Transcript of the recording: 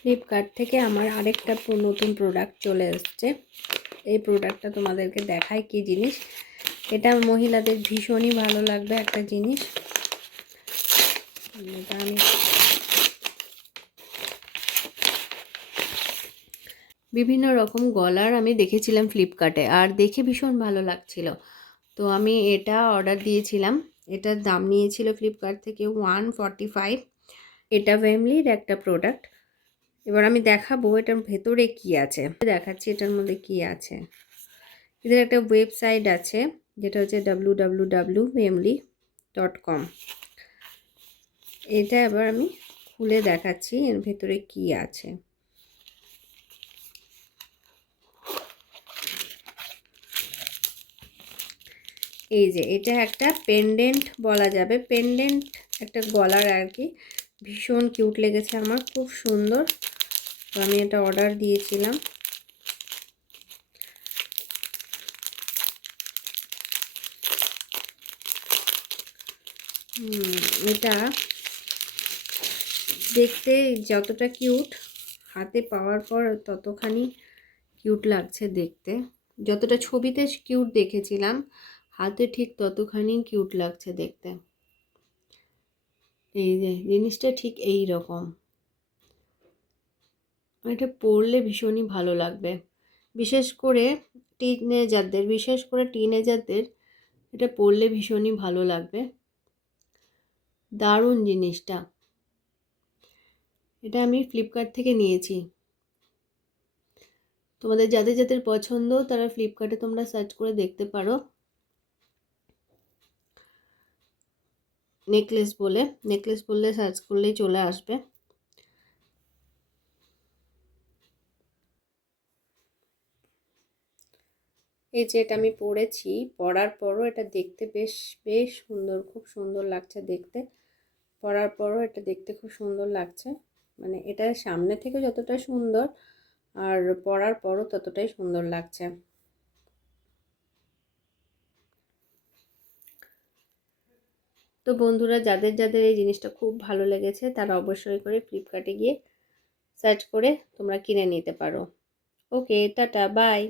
Flipkart থেকে আমার আরেকটা নতুন প্রোডাক্ট চলে এসছে। এই প্রোডাক্টটা তোমাদেরকে দেখাই কি জিনিস। এটা মহিলাদের ভীষণই ভালো লাগবে একটা জিনিস। এটা আমি বিভিন্ন রকম গলার আমি দেখেছিলাম ফ্লিপকার্টে, আর দেখে ভীষণ ভালো লাগছিল। তো আমি এটা অর্ডার দিয়েছিলাম। এটার দাম নিয়েছিল ফ্লিপকার্ট থেকে 145। এটা ফ্যামিলির একটা প্রোডাক্ট। এবার আমি দেখাবো এটার ভেতরে কি আছে, দেখাচ্ছি এটার মধ্যে কি আছে। এদের একটা ওয়েবসাইট আছে যেটা হচ্ছে www.family.com। এটা এবার আমি খুলে দেখাচ্ছি এর ভেতরে কি আছে। এই যে এটা একটা পেন্ডেন্ট বলা যাবে, পেন্ডেন্ট একটা গলার আর কি। ভীষণ কিউট লেগেছে আমার, খুব সুন্দর। তো আমি এটা অর্ডার দিয়েছিলাম। এটা দেখতে যতটা কিউট, হাতে পাওয়ার পর ততখানি কিউট লাগছে দেখতে। যতটা ছবিতে কিউট দেখেছিলাম, হাতে ঠিক ততখানি কিউট লাগছে দেখতে। এই যে জিনিসটা ঠিক এই রকম। এটা পরলে ভীষণই ভালো লাগবে, বিশেষ করে টিনেজারদের এটা পরলে ভীষণই ভালো লাগবে। দারুণ জিনিসটা। এটা আমি ফ্লিপকার্ট থেকে নিয়েছি। তোমাদের যাদের যাদের পছন্দ তারা ফ্লিপকার্টে তোমরা সার্চ করে দেখতে পারো। নেকলেস বললে সার্চ করলেই চলে আসবে। এই যে এটা আমি পরেছি, পরার পরও এটা দেখতে বেশ বেশ সুন্দর, খুব সুন্দর লাগছে দেখতে। পরার পরও এটা দেখতে খুব সুন্দর লাগছে, মানে এটা সামনে থেকে যতটা সুন্দর আর পরার পরও ততটাই সুন্দর লাগছে। তো বন্ধুরা, যাদের যাদের এই জিনিসটা খুব ভালো লেগেছে তারা অবশ্যই করে ফ্লিপকার্টে গিয়ে সার্চ করে তোমরা কিনে নিতে পারো। ওকে, টাটা, বাই।